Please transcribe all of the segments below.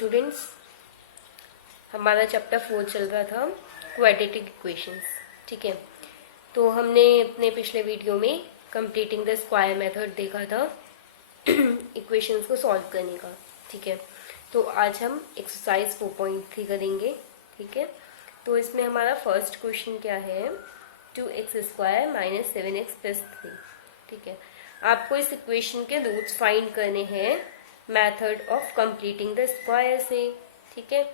Students, हमारा chapter 4 चल रहा था क्वाड्रेटिक इक्वेशंस। ठीक है, तो हमने अपने पिछले वीडियो में कंप्लीटिंग द स्क्वायर मेथड देखा था इक्वेशंस को सॉल्व करने का। ठीक है, तो आज हम एक्सरसाइज 4.3 करेंगे। ठीक है, तो इसमें हमारा फर्स्ट क्वेश्चन क्या है, 2x² - 7x + 3। ठीक है, आपको इस इक्वेशन के रूट्स फाइंड करने हैं method of completing the square से। ठीक है,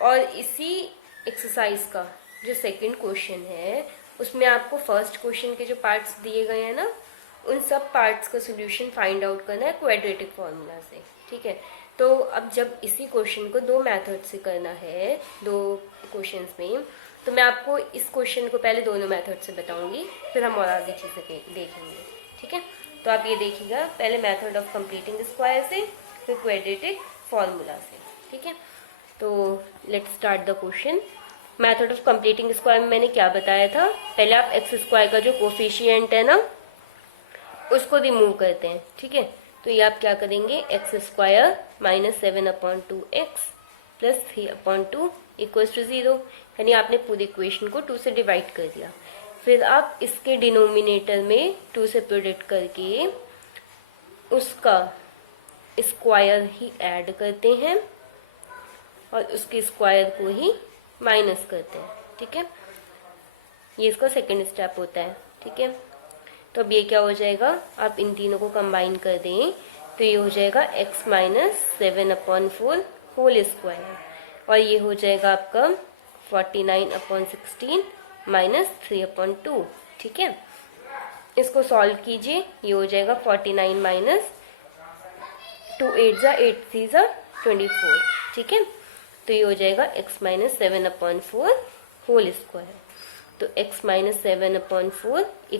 और इसी एक्सरसाइज का जो सेकंड क्वेश्चन है उसमें आपको फर्स्ट क्वेश्चन के जो पार्ट्स दिए गए हैं ना, उन सब पार्ट्स का सोल्यूशन फाइंड आउट करना है क्वाड्रेटिक फॉर्मूला से। ठीक है, तो अब जब इसी क्वेश्चन को दो मेथड से करना है, दो क्वेश्चंस में, तो मैं आपको इस क्वेश्चन को पहले दोनों मेथड से बताऊंगी, फिर हम और आगे चीजें देखेंगे। ठीक है, तो आप ये देखिएगा, पहले मेथड ऑफ कंप्लीटिंग स्क्वायर से, फिर क्वाड्रेटिक फॉर्मूला से। ठीक है, तो let's start the question. Method of completing square में मैंने क्या बताया था, पहले आप x² का जो कोफिशिएंट है ना उसको रिमूव करते हैं। ठीक है, तो ये आप क्या करेंगे, x² - 7/2x + 3/2 = 0, यानी आपने पूरी इक्वेशन को 2 से डिवाइड कर दिया। फिर आप इसके डिनोमिनेटर में 2 से प्रोडक्ट करके उसका स्क्वायर ही ऐड करते हैं और उसके स्क्वायर को ही माइनस करते हैं। ठीक है, ये इसका सेकंड स्टेप होता है। ठीक है, तो अब ये क्या हो जाएगा, आप इन तीनों को कंबाइन कर दें तो ये हो जाएगा x - 7/4 होल स्क्वायर, और ये हो जाएगा आपका 49/16 - 3/2। ठीक है, इसको सॉल्व कीजिए, ये हो जाएगा 49 - 2 8 = 8 3 = 24। ठीक है, तो ये हो जाएगा x - 7/4 होल स्क्वायर। तो x - 7/4 =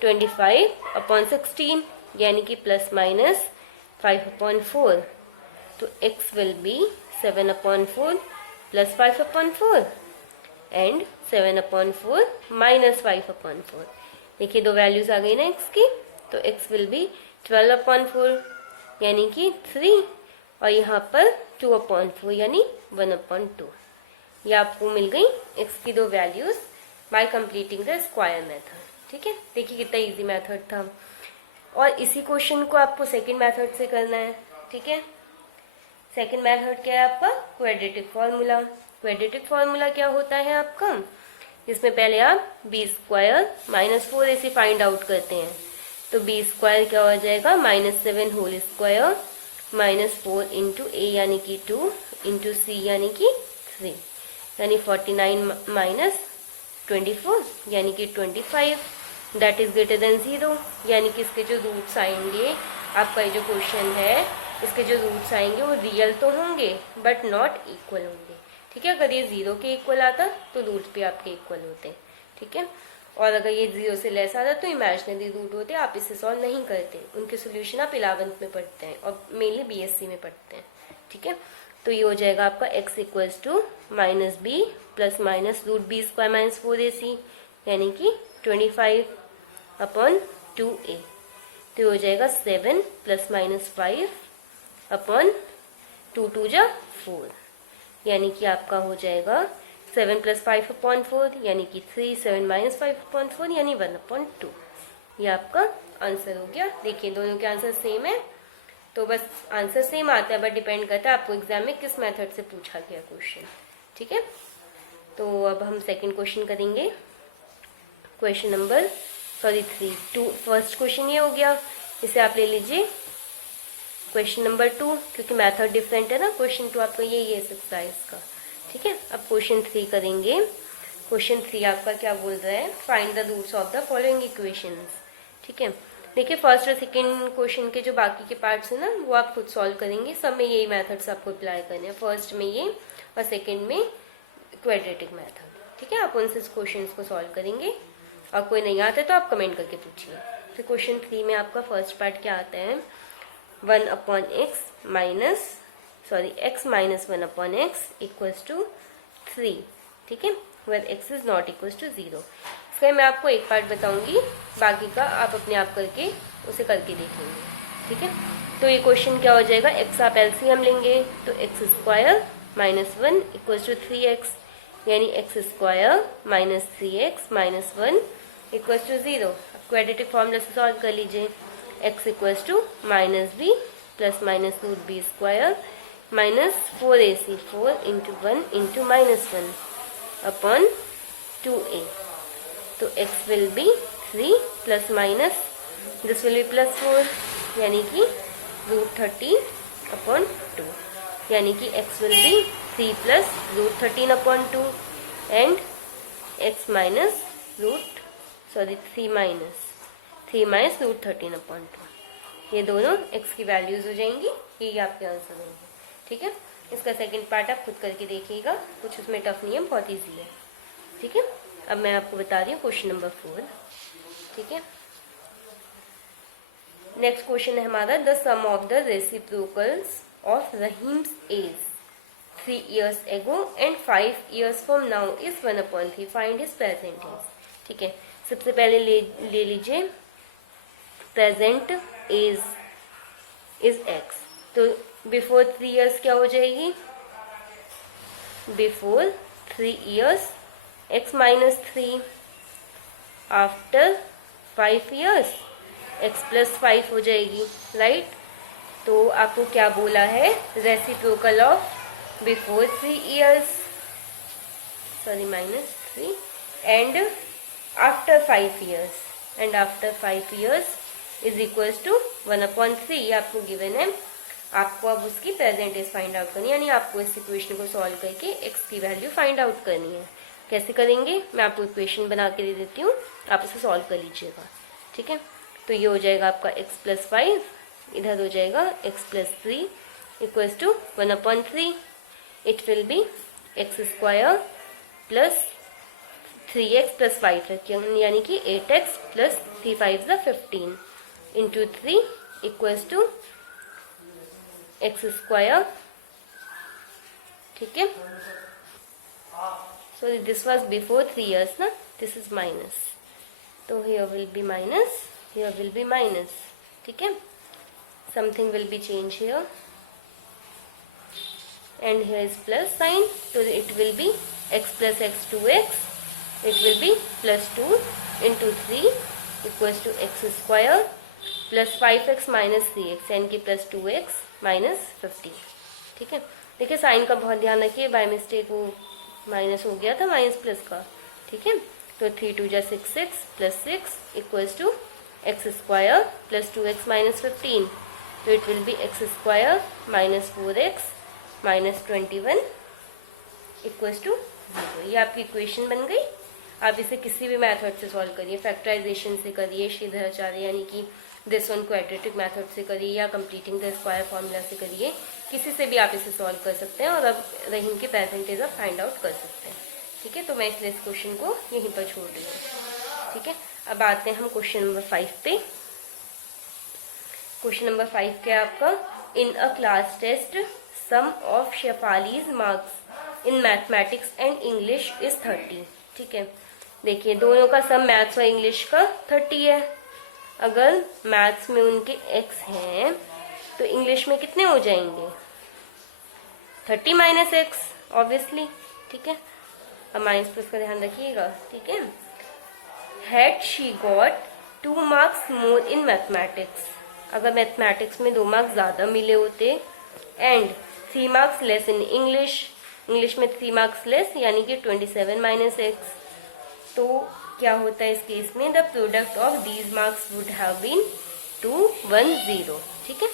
√+- 25/16, यानी कि ±5/4। तो x will be 7/4 + 5/4 एंड 7/4 - 5/4। देखिए दो वैल्यूज आ गई ना x की, तो x will be 12/4 यानी कि 3, और यहाँ पर 2/4 यानी 1/2। ये आपको मिल गई x की दो values bye completing the square method. ठीक है, देखिए कितना इजी मेथड था। और इसी क्वेश्चन को आपको सेकंड मेथड से करना है। ठीक है, सेकंड मेथड क्या है आपका, क्वाड्रेटिक फॉर्मूला। क्वाड्रेटिक फॉर्मूला क्या होता है आपका, जिसमें पहले आप b² - 4ac फाइंड आउट करते हैं। तो b² क्या हो जाएगा, -7 होल स्क्वायर -4 × a यानी कि 2 × c यानी कि 3, यानी 49 - 24 यानी कि 25, दैट इज ग्रेटर देन 0, यानी कि इसके जो रूट्स आएंगे, आपका ये जो क्वेश्चन है इसके जो रूट्स आएंगे वो रियल तो होंगे बट नॉट इक्वल होंगे। ठीक है, अगर ये 0 के इक्वल आता तो रूट्स भी आपके इक्वल होते। ठीक है, और अगर ये 0 से लेस आता तो इमेजिनरी रूट होते, आप इसे सॉल्व नहीं करते, उनके सोल्यूशन आप 11th में पढ़ते हैं और मेनली BSc में पढ़ते हैं। ठीक है, तो ये हो जाएगा आपका x = -b ± √b² - 4ac यानी कि 25/2a। तो ये हो जाएगा 7 ± 5/2 2 = 4, यानी कि आपका हो जाएगा 7 + 5/4 यानी कि 3, 7 - 5/4 यानी 1/2। ये आपका आंसर हो गया। देखिए दोनों के आंसर सेम है, तो बस आंसर सेम आता है, बट डिपेंड करता है आपको एग्जाम में किस मेथड से पूछा गया क्वेश्चन। ठीक है, तो अब हम सेकंड क्वेश्चन करेंगे, क्वेश्चन नंबर 3। फर्स्ट क्वेश्चन ये हो गया, इसे आप ले लीजिए क्वेश्चन नंबर 2, क्योंकि मेथड डिफरेंट है ना। क्वेश्चन 2 आपका ये एक्सरसाइज का। ठीक है, अब क्वेश्चन 3 करेंगे। क्वेश्चन 3 आपका क्या बोल रहा है, find the roots of the following equations. ठीक है, देखिए फर्स्ट और सेकंड क्वेश्चन के जो बाकी के पार्ट्स है ना, वो आप खुद सॉल्व करेंगे। सब में यही मेथड्स आपको अप्लाई करने हैं, फर्स्ट में ये और सेकंड में क्वाड्रेटिक मेथड। ठीक है, आप उनसे क्वेश्चंस को सॉल्व करेंगे, और कोई नहीं आता तो आप कमेंट करके पूछिए। तो क्वेश्चन 3 में आपका फर्स्ट पार्ट क्या आता है, x - 1/x = 3। ठीक है, where x is not equal to 0। इसका मैं आपको एक पार्ट बताऊंगी, बाकी का आप अपने आप करके उसे करके देखेंगे। ठीक है, तो ये क्वेश्चन क्या हो जाएगा, एक्स आप एलसीएम लेंगे तो x square minus 1 equal to 3x, यानी x square minus 3x minus 1 equal to 0। आपको एडिटिव फॉर्मूला से सॉल्व कर लीजिए। x equal to minus b plus minus root b square minus 4ac 4 into 1 into minus 1 upon 2a। तो x will be 3 plus minus this will be plus 4, यानी कि root 30 upon 2, यानी कि x will be 3 plus root 13 upon 2 and x minus root 3 minus root 13 upon 2। ये दोनों x की values हो जाएंगी, ये आपके आंसर होंगे। ठीक है, इसका सेकंड पार्ट आप खुद करके देखिएगा, कुछ उसमें टफ नहीं है, बहुत ईजी है। ठीक है, अब मैं आपको बता रही हूँ क्वेश्चन नंबर 4। ठीक है, नेक्स्ट क्वेश्चन है हमारा, the sum of the reciprocals of Rahim's age 3 years ago and 5 years from now is 1/3, find his present age. ठीक है, सबसे पहले ले लीजिए प्रेजेंट एज इज x, तो बिफोर 3 years क्या हो जाएगी, before 3 years x minus 3, after 5 years x plus 5 हो जाएगी, राइट। तो आपको क्या बोला है, reciprocal of before 3 years minus 3 and after 5 years, and after 5 years is equal to 1/3। आपको गिवन है, आपको अब उसकी प्रेजेंट एज फाइंड आउट करनी है, यानी आपको इस इक्वेशन को सॉल्व करके x की वैल्यू फाइंड आउट करनी है। कैसे करेंगे, मैं आपको इक्वेशन बना के दे देती हूँ, आप इसे सॉल्व कर लीजिएगा। ठीक है, तो ये हो जाएगा आपका x प्लस 5, इधर हो जाएगा x plus 3 equal to 1/3। It will be x square plus 3x plus 5 रखिए, यानी कि 8x plus 3 5 15 into 3 equal to x square. ठीक है, so this was before 3 years ना, दिस इज माइनस, तो here will be minus, here will be minus. ठीक है, something will be change here and here is plus sign, so it will be x plus x 2x, it will be plus 2 into 3 equals to x square plus 5x minus 3x, यानी कि plus 2x minus 50। ठीक है, देखिए sign का बहुत ध्यान रखिए, by mistake वो माइनस हो गया था माइनस प्लस का। ठीक है, तो 3 2 जा 6x plus 6 equals to x square plus 2x minus 15, तो it will be x square minus 4x minus 21 equals to 0। ये आपकी इक्वेशन बन गई। आप इसे किसी भी मेथड से सॉल्व करिए, फैक्टराइजेशन से करिए, श्रीधराचार्य यानी कि दिस वन क्वाड्रेटिक मेथड से करिए, या कंप्लीटिंग द स्क्वायर फॉर्मूला से करिए, किसी से भी आप इसे सॉल्व कर सकते हैं और अब रहीम के परसेंटेज आप फाइंड आउट कर सकते हैं। ठीक है, तो मैं इसलिए इस क्वेश्चन को यहीं पर छोड़ रही हूँ। ठीक है, अब आते हैं हम क्वेश्चन नंबर 5 पे। क्वेश्चन नंबर 5 क्या है आपका, in a class test sum of Shefali's marks in mathematics and English is 30। ठीक है, देखिए दोनों का सम मैथ्स और इंग्लिश का 30 है। अगर मैथ्स में उनके x हैं तो इंग्लिश में कितने हो जाएंगे, 30 माइनस एक्स ऑब्वियसली। ठीक है, अब माइनस प्लस का ध्यान रखिएगा। ठीक है, had she got 2 marks more in mathematics, अगर मैथमेटिक्स में 2 marks ज्यादा मिले होते, and 3 marks less in English, English में 3 marks लेस, यानी कि 27 माइनस एक्स, तो क्या होता है इस केस में, the product of these marks would have been 210। ठीक है,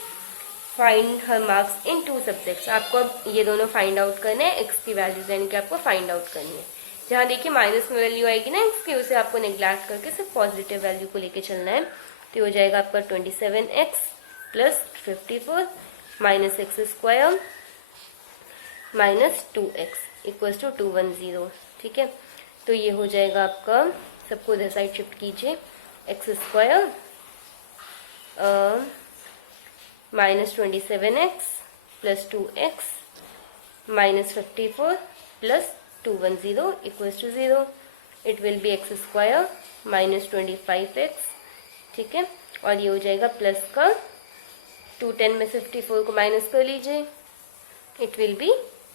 find her marks in 2 subjects. आपको अब ये दोनों फाइंड आउट करने हैं, एक्स की वैल्यूज यानी कि आपको फाइंड आउट करनी है। जहाँ देखिए माइनस में वैल्यू आएगी ना एक्स की, उसे आपको नेग्लेक्ट करके सिर्फ पॉजिटिव वैल्यू को लेके चलना है। तो हो जाएगा आपका 27x plus 54 minus x square minus 2x equals to 210। ठीक है, तो ये हो जाएगा आपका, सबको इधर साइड शिफ्ट कीजिए, x square minus 27x plus 2x minus 54 plus 210 equals to 0। It will be x square minus 25x। ठीक है, और ये हो जाएगा प्लस का 210 में 54 को माइनस कर लीजिए, it will be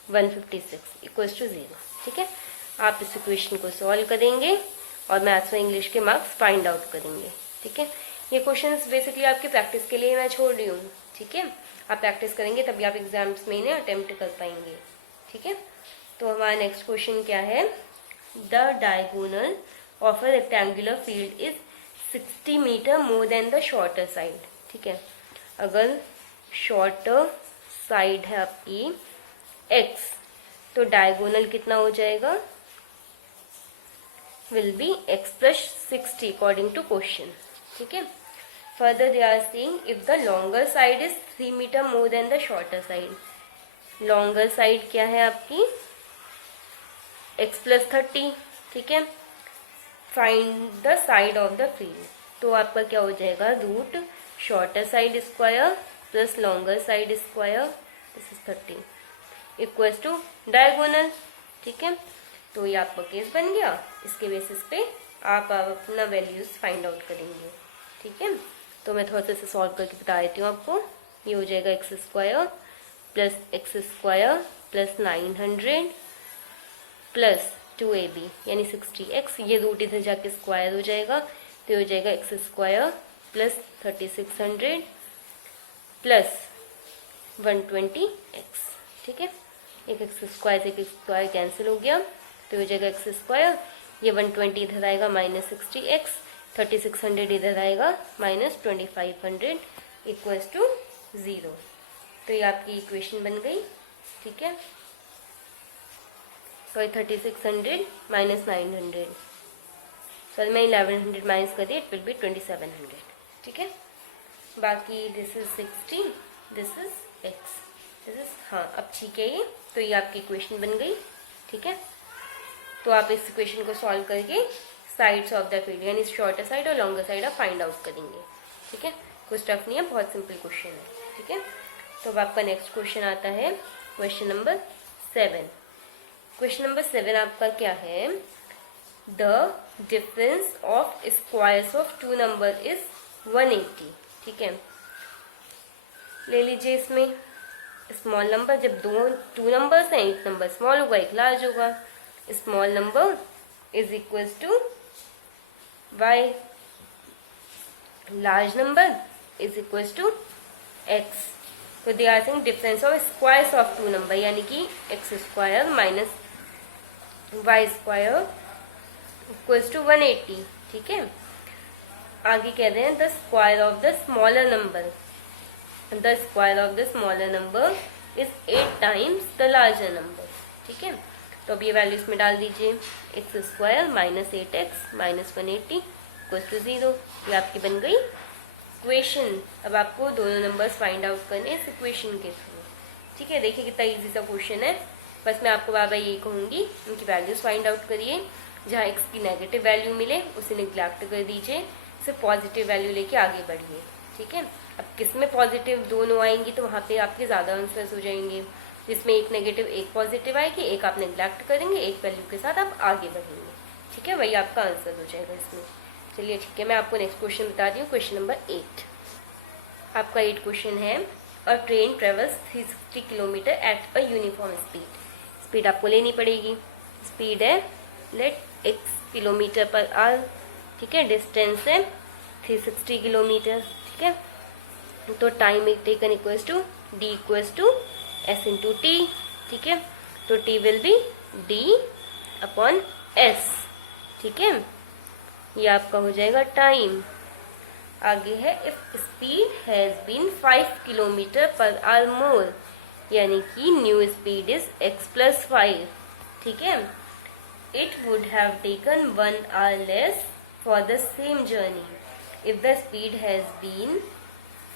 156 equals to 0। ठीक है, आप इस इक्वेशन को सॉल्व करेंगे और मैथ्स और इंग्लिश के मार्क्स फाइंड आउट करेंगे। ठीक है, ये क्वेश्चंस बेसिकली आपकी प्रैक्टिस के लिए मैं छोड़ रही हूँ। ठीक है, आप प्रैक्टिस करेंगे तभी आप एग्जाम्स में इन्हें अटेम्प्ट कर पाएंगे। ठीक है, तो हमारा नेक्स्ट क्वेश्चन क्या है, the diagonal of a rectangular field is 60 metre more than the shorter side. ठीक है, अगर शॉर्टर साइड है आपकी x, तो डायगोनल कितना हो जाएगा, will be x plus 60 according to question. ठीक है, further they are saying if the longer side is 3 metre more than the shorter side. Longer side क्या है आपकी x प्लस 30। ठीक है, find the side of the field, तो आपका क्या हो जाएगा, root shorter side square plus longer side square, this is 30 equals to diagonal. ठीक है, तो ये आपका केस बन गया। इसके बेसिस पे आप अपना वैल्यूज फाइंड आउट करेंगे। ठीक है, तो मैं थोड़ा सा इसे सॉल्व करके बता देती हूँ आपको। ये हो जाएगा x square plus 900 plus 2ab यानी 60x, ये रूट इधर जाके स्क्वायर हो जाएगा, तो हो जाएगा x square plus 3600 plus 120x। ठीक है, एक एक्स स्क्वायर से एक स्क्वायर कैंसिल हो गया, तो हो जाएगा एक्स स्क्वायर, ये 120 इधर आएगा माइनस 60x, 3600 इधर आएगा माइनस 2500 इक्वल्स टू 0। तो ये आपकी इक्वेशन बन गई। ठीक है, सॉरी 3600 माइनस 900, सॉरी मैं 1100 माइनस कर दी, इट विल बी 2700। ठीक है, बाकी this is 60, this is x, this is, हाँ अब ठीक है ये, तो ये आपकी इक्वेशन बन गई। ठीक है, तो आप इस इक्वेशन को सॉल्व करके साइड्स ऑफ द फील्ड यानी शॉर्टर साइड और लॉन्गर साइड आप फाइंड आउट करेंगे। ठीक है, कुछ टफ नहीं है, बहुत सिंपल क्वेश्चन है। ठीक है, तो अब आपका नेक्स्ट क्वेश्चन आता है क्वेश्चन नंबर 7। क्वेश्चन नंबर 7 आपका क्या है, the difference of squares of 2 number is 180। ठीक है, ले लीजिए इसमें स्मॉल नंबर, जब 2 नंबर्स हैं, एक नंबर स्मॉल होगा एक लार्ज होगा, small number is equals to y, large number is equals to x। तो they are saying difference of squares of 2 number, यानी कि x square minus y square equals to 180। ठीक है, आगे कह रहे हैं the square of the smaller number, the square of the smaller number is 8 times the larger number. ठीक है, तो अब ये वैल्यू इसमें डाल दीजिए, x square minus 8x minus 180 equals to 0। ये आपकी बन गई इक्वेशन। अब आपको दोनों नंबर्स फाइंड आउट करने इस इक्वेशन के थ्रू। ठीक है, देखिए कितना इजी सा क्वेश्चन है। बस मैं आपको बार बार यही कहूँगी, उनकी वैल्यूज फाइंड आउट करिए, जहाँ एक्स की नेगेटिव वैल्यू मिले उसे निग्लेक्ट कर दीजिए, सिर्फ पॉजिटिव वैल्यू लेके आगे बढ़िए। ठीक है, अब किस में पॉजिटिव दोनों आएंगी तो वहाँ पे आपके ज़्यादा आंसर्स हो जाएंगे, जिसमें एक नेगेटिव एक पॉजिटिव आएगी, एक आप नेग्लेक्ट करेंगे, एक वैल्यू के साथ आप आगे बढ़ेंगे। ठीक है, वही आपका आंसर हो जाएगा इसमें। चलिए ठीक है, मैं आपको नेक्स्ट क्वेश्चन बता दी हूँ, क्वेश्चन नंबर 8। आपका 8 क्वेश्चन है, a train travels 360 kilometre at a uniform speed. Speed आपको लेनी पड़ेगी, स्पीड है let x kilometre per hour. ठीक है, डिस्टेंस है 360 किलोमीटर। ठीक है, तो time taken equals to D equals to S into T. ठीक है, तो T will be D upon S. ठीक है, ये आपका हो जाएगा टाइम। आगे है if speed has been 5 kilometre per hour मोर, यानी कि new speed is x plus 5। ठीक है, it would have taken 1 hour less for the same journey. If the speed has been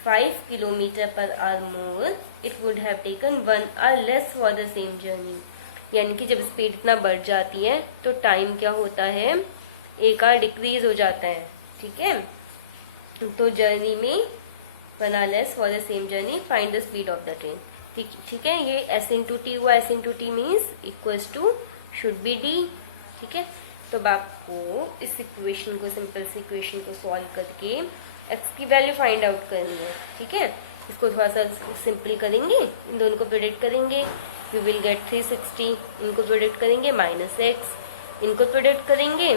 5 kilometre per hour more, it would have taken 1 hour less for the same journey. यानी कि जब speed इतना बढ़ जाती है तो टाइम क्या होता है, 1 hour डिक्रीज हो जाता है। ठीक है, तो जर्नी में 1 hour less for the same journey, find the speed of the train. ठीक है, ये s इंटू टी हुआ, s into T means equals to should be d। ठीक है, तो अब आपको इस इक्वेशन को, सिंपल सी इक्वेशन को सॉल्व करके x की वैल्यू फाइंड आउट करनी है। ठीक है, इसको थोड़ा सा सिंपल करेंगे, इन दोनों को प्रोडक्ट करेंगे, यू विल गेट 360, इनको प्रोडक्ट करेंगे -x, इनको प्रोडक्ट करेंगे,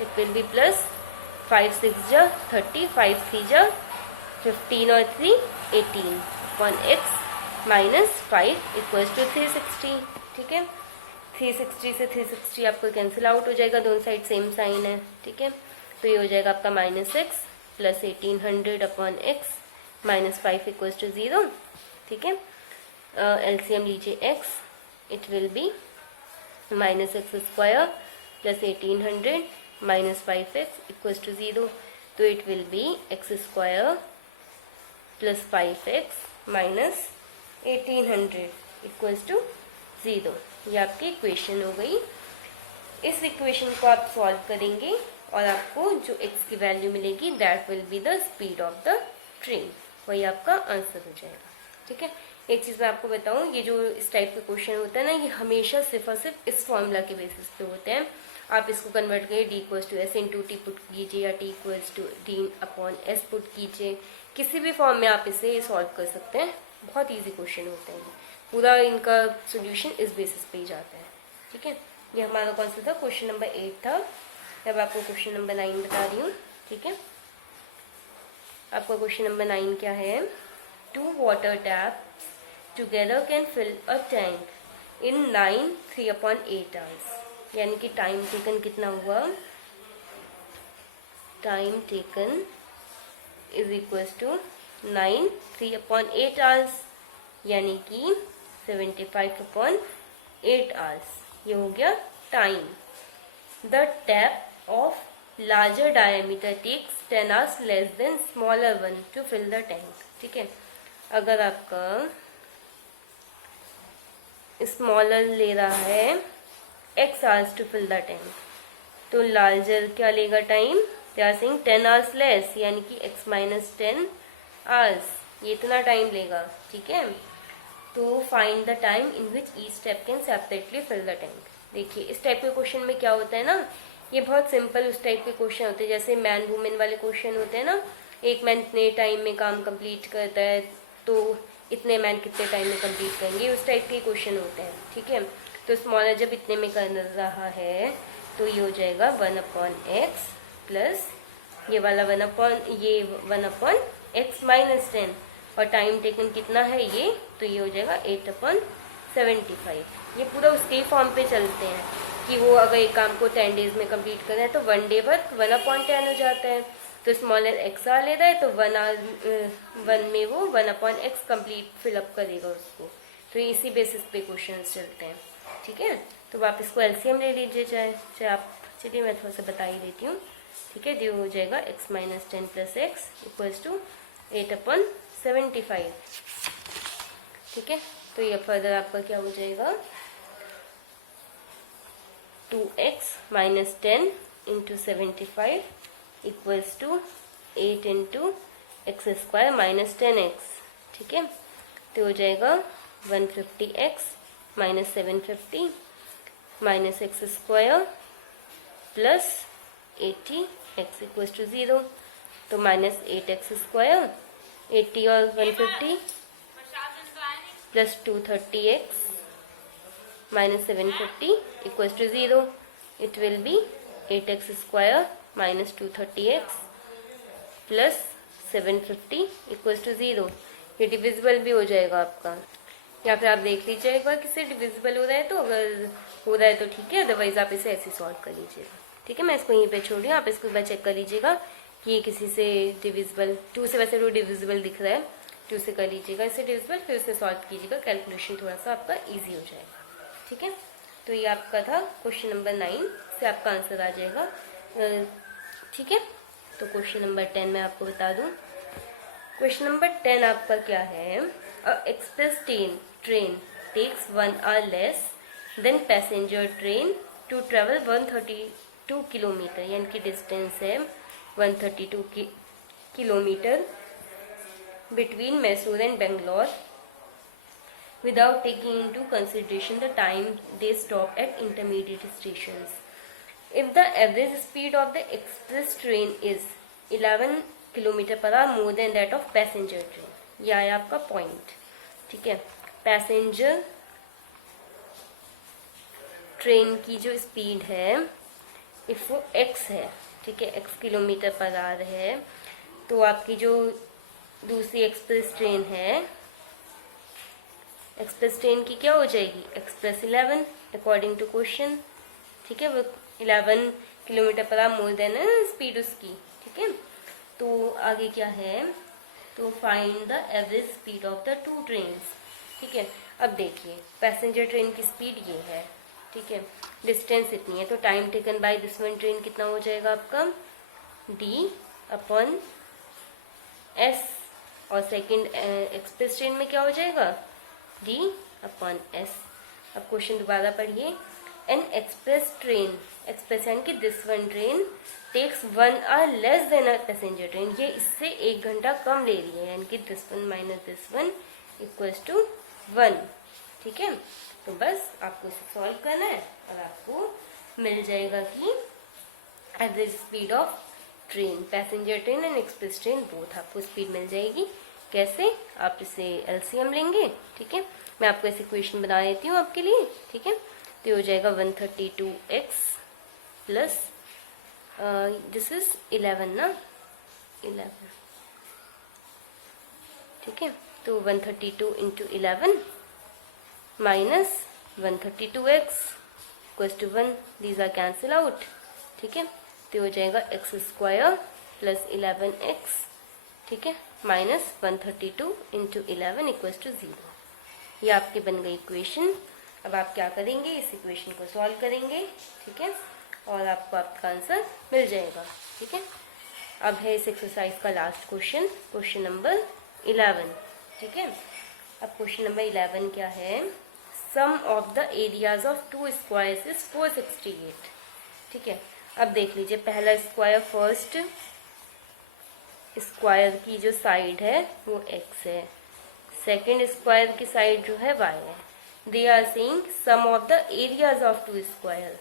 इट विल बी प्लस 5 6 जा 30, 5 3 जा 15 और 3 18 अपॉन x -5 इक्वल्स टू 360। ठीक है, 360 से 360 आपको कैंसिल आउट हो जाएगा, दोनों साइड सेम साइन है। ठीक है, तो ये हो जाएगा आपका -x plus 1800 upon x -5 equals to 0। ठीक है, एलसीएम लीजिए x, it will be -x² plus 1800 -5x equals to 0, तो it will be x² plus 5x minus 1800 equals to 0। ये आपकी इक्वेशन हो गई। इस इक्वेशन को आप सॉल्व करेंगे और आपको जो x की वैल्यू मिलेगी that will be the speed of the train, वही आपका आंसर हो जाएगा। ठीक है, एक चीज़ मैं आपको बताऊं, ये जो इस टाइप के क्वेश्चन होता है ना, ये हमेशा सिर्फ और सिर्फ इस फॉर्मूला के बेसिस पे होते हैं। आप इसको कन्वर्ट करिए, d=s/t पुट कीजिए या t=d/s पुट कीजिए, किसी भी फॉर्म में आप इसे सॉल्व कर सकते हैं। बहुत ईजी क्वेश्चन होते हैं, पूरा इनका सोल्यूशन इस बेसिस पे ही जाता है। ठीक है, ये हमारा कौन सा था, क्वेश्चन नंबर 8 था। अब आपको क्वेश्चन नंबर 9 बता रही हूँ। ठीक है, आपका क्वेश्चन नंबर 9 क्या है, 2 water taps together can fill a tank in 9 3/8 hours. यानी कि टाइम टेकन कितना हुआ, time taken is equals to 9 3/8 hours, यानी कि 75/8 आवर्स। ये हो गया time. The tap of larger diameter takes 10 hours less than smaller one to fill the tank. ठीक है, अगर आपका स्मॉलर ले रहा है x hours to fill the tank, तो लार्जर क्या लेगा time, they are saying 10 hours less, यानी कि x - 10 आवर्स, ये इतना टाइम लेगा। ठीक है, तो find the time in which each step can separately fill the tank. देखिए, इस टाइप के क्वेश्चन में क्या होता है ना, ये बहुत सिंपल उस टाइप के क्वेश्चन होते हैं, जैसे मैन वुमेन वाले क्वेश्चन होते हैं ना, एक मैन इतने टाइम में काम कंप्लीट करता है तो इतने मैन कितने टाइम में कंप्लीट करेंगे, उस टाइप के क्वेश्चन होते हैं। ठीक है, तो स्मॉलर जब इतने में कर रहा है तो ये हो जाएगा 1/x प्लस ये वाला 1/x - 10, और टाइम टेकन कितना है ये, तो ये हो जाएगा 8/75। ये पूरा उसके फॉर्म पे चलते हैं कि वो अगर एक काम को 10 डेज में कंप्लीट करना है तो 1 डे वर्क 1/10 हो जाता है। तो स्मॉलर x आवर ले रहा है तो 1 में वो 1/x कंप्लीट फिलअप करेगा उसको। तो इसी बेसिस पे क्वेश्चन चलते हैं। ठीक है, तो आप इसको एलसीएम ले लीजिए, चाहे आप, चलिए मैं थोड़ा सा बता ही देती हूँ। ठीक है, जो हो जाएगा x - 10 + x इक्वल्स टू 8/75। ठीक है, तो ये फर्दर आपका क्या हो जाएगा, 2x - 10 × 75 equals to 8 × x² - 10x। ठीक है, तो हो जाएगा 150x - 750 - x² plus 80x equals to 0। तो -8x² 80 और 150 plus 230x - 750 equals to 0। It will be 8x² - 230x plus 750 equals to 0। ये डिविजिबल भी हो जाएगा आपका, या फिर आप देख लीजिए एक बार किससे डिविजिबल हो रहा है, तो अगर हो रहा है तो ठीक है, अदरवाइज आप इसे ऐसे सॉल्व कर लीजिएगा। ठीक है, मैं इसको यहीं पे छोड़ रही हूँ, आप इसको एक बार चेक कर लीजिएगा कि ये किसी से डिविजिबल, 2 से वैसे वो डिविजिबल दिख रहा है, 2 से कर लीजिएगा इसे डिविजिबल, फिर उसे सॉल्व कीजिएगा, कैलकुलेशन थोड़ा सा आपका ईजी हो जाएगा। ठीक है, तो ये आपका था क्वेश्चन नंबर 9 से आपका आंसर आ जाएगा। ठीक है, तो क्वेश्चन नंबर 10 मैं आपको बता दूं। क्वेश्चन नंबर 10 आपका क्या है, express train takes 1 hour less than passenger train to travel 132 kilometre, यानी कि डिस्टेंस है 132 kilometre between Mysore and Bangalore without taking into consideration the time they stop at intermediate stations. If the average speed of the express train is 11 km/h more than that of passenger train, ये आया आपका point, ठीक है। Passenger train की जो speed है if वो x है, ठीक है, x किलोमीटर पर आवर है, तो आपकी जो दूसरी एक्सप्रेस ट्रेन है, एक्सप्रेस ट्रेन की क्या हो जाएगी, एक्सप्रेस 11 अकॉर्डिंग टू क्वेश्चन, ठीक है। वो 11 kilometre per hour more than speed उसकी, ठीक है। तो आगे क्या है, तो find the average speed of the two trains, ठीक है। अब देखिए पैसेंजर ट्रेन की स्पीड ये है, ठीक है, डिस्टेंस इतनी है, तो time taken by this one train कितना हो जाएगा आपका d/s, और सेकंड एक्सप्रेस ट्रेन में क्या हो जाएगा d/s। अब क्वेश्चन दोबारा पढ़िए, एन एक्सप्रेस ट्रेन, एक्सप्रेस यानी कि this one train takes 1 hour less than a passenger train, ये इससे 1 घंटा कम ले रही है, यानी कि this one minus this one equals to 1, ठीक है। तो बस आपको इसे सॉल्व करना है और आपको मिल जाएगा कि average speed of train, passenger train and express train both, आपको स्पीड मिल जाएगी। कैसे, आप इसे एलसीएम लेंगे, ठीक है। मैं आपको ऐसे इक्वेशन बना देती हूँ आपके लिए, ठीक है। तो हो जाएगा 132x प्लस दिस इज 11 ना, 11, ठीक है। तो 132 into 11 minus 132x equals to 1, these are cancel out, ठीक है। तो हो जाएगा x² प्लस 11x, ठीक है, माइनस 132 इंटू 11 इक्वल्स टू 0। ये आपकी बन गई इक्वेशन। अब आप क्या करेंगे, इस इक्वेशन को सॉल्व करेंगे, ठीक है, और आपको आपका आंसर मिल जाएगा, ठीक है। अब है इस एक्सरसाइज का लास्ट क्वेश्चन, क्वेश्चन नंबर 11, ठीक है। अब क्वेश्चन नंबर 11 क्या है, sum of the areas of two squares is 468, ठीक है। अब देख लीजिए, पहला स्क्वायर, फर्स्ट स्क्वायर की जो साइड है वो x है, सेकंड स्क्वायर की साइड जो है y है। They are saying sum of the areas of two square,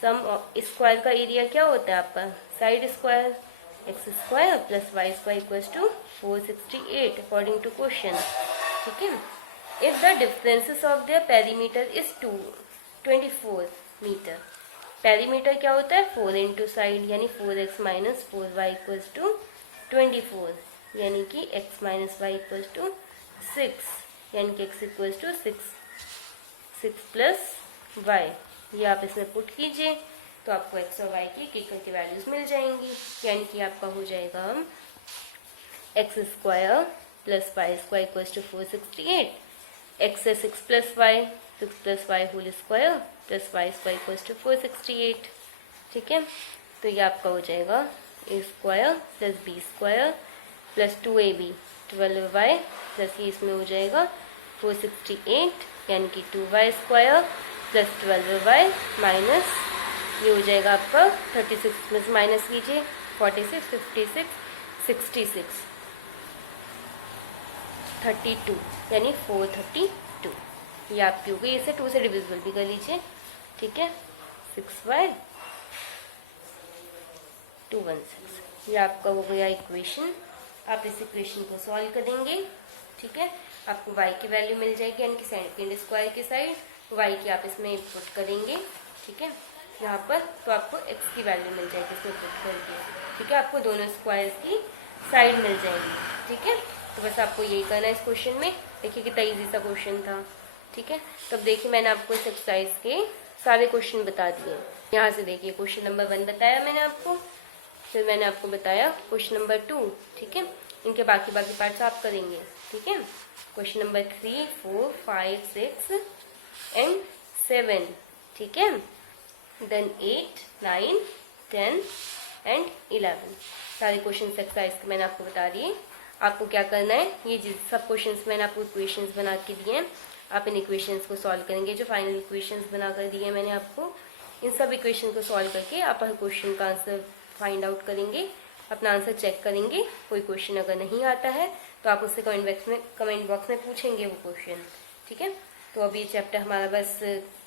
sum of square का एरिया क्या होता है आपका, side square, x² plus y² equals to 468 according to question, ठीक है। If the differences of their perimeter is 24 metre, perimeter क्या होता है 4 इंटू साइड, यानी 4x minus 4y equals to 24, यानी कि x minus y equals to 6, यानी कि x equals to 6 plus y. ये आप इसमें पुट कीजिए तो आपको x और y की की वैल्यूज मिल जाएंगी, यानी कि आपका हो जाएगा x² plus y² equals to 468, x है 6 plus y whole square plus y² equals to 468, ठीक है। तो ये आपका हो जाएगा a² plus b² plus 2ab 12y plus ये इसमें हो जाएगा 468, यानी कि 2y² प्लस 12y माइनस ये हो जाएगा आपका 36 प्लस माइनस कीजिए 46, 56, 66, 32, यानी 432, ये आपकी हो गई। इसे 2 से डिविजिबल भी कर लीजिए, ठीक है। 6y 216, ये आपका हो गया इक्वेशन। आप इस इक्वेशन को सॉल्व करेंगे, ठीक है। आपको y की वैल्यू मिल जाएगी, यानी कि सेकंड स्क्वायर की साइड y की आप इसमें पुट करेंगे, ठीक है, यहाँ पर, तो आपको x की वैल्यू मिल जाएगी इसमें पुट करके, ठीक है। आपको दोनों स्क्वायर्स की साइड मिल जाएगी, ठीक है। तो बस आपको यही करना है इस क्वेश्चन में। देखिए कितना इजी सा क्वेश्चन था, ठीक है। तब देखिए मैंने आपको इस एक्सरसाइज के सारे क्वेश्चन बता दिए। यहाँ से देखिए क्वेश्चन नंबर 1 बताया मैंने आपको, फिर मैंने आपको बताया क्वेश्चन नंबर 2, ठीक है। इनके बाकी पार्ट्स आप करेंगे, ठीक है। क्वेश्चन नंबर 3, 4, 5, 6 एंड 7, ठीक है। देन 8, 9, 10 एंड 11 सारे क्वेश्चन एक्सरसाइज के मैंने आपको बता दिए। आपको क्या करना है, ये जिस सब क्वेश्चंस मैंने आपको इक्वेशंस बना के दिए हैं, आप इन इक्वेशंस को सॉल्व करेंगे। जो फाइनल इक्वेशंस बना कर दिए मैंने आपको, इन सब इक्वेशन को सॉल्व करके आप हर क्वेश्चन का आंसर फाइंड आउट करेंगे, अपना आंसर चेक करेंगे। कोई क्वेश्चन अगर नहीं आता है तो आप उससे कमेंट बॉक्स में पूछेंगे वो क्वेश्चन, ठीक है। तो अभी चैप्टर हमारा बस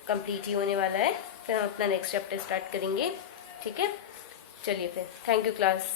कंप्लीट ही होने वाला है, फिर हम अपना नेक्स्ट चैप्टर स्टार्ट करेंगे, ठीक है। चलिए फिर, थैंक यू क्लास।